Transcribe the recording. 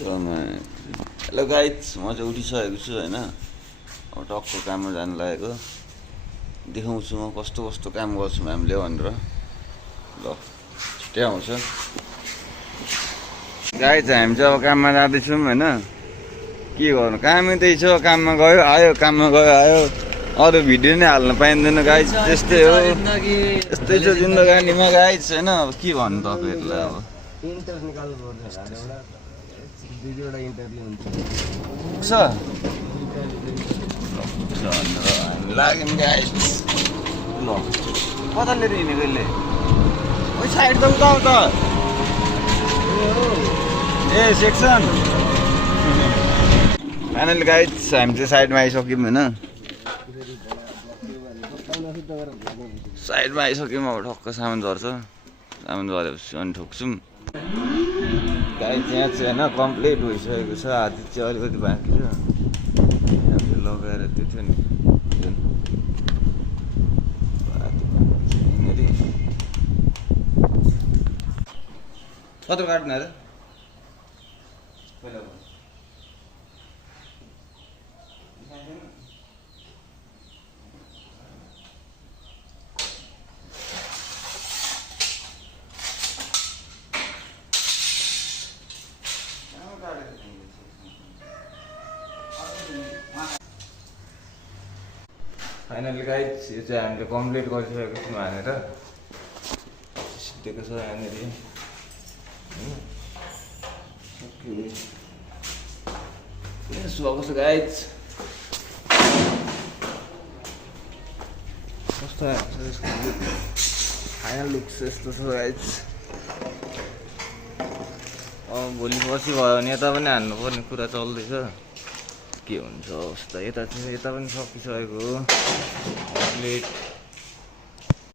Hello guys, म चाहिँ उठिसकेको छु होइन। अब टक्क काममा जानु लागेको। देखाउँछु म कस्तो कस्तो काम गर्छु हामीले भनेर। ल छिट्टै आउँछ गाइज। हामी चाहिँ अब काममा जाँदैछौँ होइन। के गर्नु, कामै त्यही छ, काममा गयो आयो, काममा गयो आयो। अरू भिडियो नै हाल्न पाइँदैन गाइज। त्यस्तै हो, यस्तै छ जिन्दगानीमा गाइज होइन। अब के भन्नु तपाईँहरूलाई, अब इन्टरेस्ट निकाल्नु पर्छ घरबाट। दुईवटा इन्टरभ्यू हुन्छ पुग्छ भनेर हामी लाग्यौँ गाइज। ल कता लिएर हिँडेको यसले? ओ साइड त उता उता ए सेक्सन। फाइनली गाइज हामी चाहिँ साइडमा आइसक्यौँ होइन। साइडमा आइसक्यौँ। अब ठक्क सामान झर्छ। सामान झरेपछि अनि ठोक्छौँ गाइज। यहाँ चाहिँ होइन कम्प्लिट भइसकेको छ। आधी चाहिँ अलिकति बाँकी छ। हामीले लगाएर त्यो थियो नि जुन कत्रो काट्ने अरे पहिला फाइनली गाइज यो चाहिँ हामीले कम्प्लिट गरिसकेको छौँ हानेर। सिद्धेको छ यहाँनिर सुहाएको छ गाइज। कस्तो आएको छ यसको फाइनल लुक चाहिँ यस्तो छ गाइज। अब भोलि पर्सि भयो भने यता पनि हान्नुपर्ने कुरा चल्दैछ। के हुन्छ अवस्था। यता पनि सकिसकेको हो कम्प्लिट।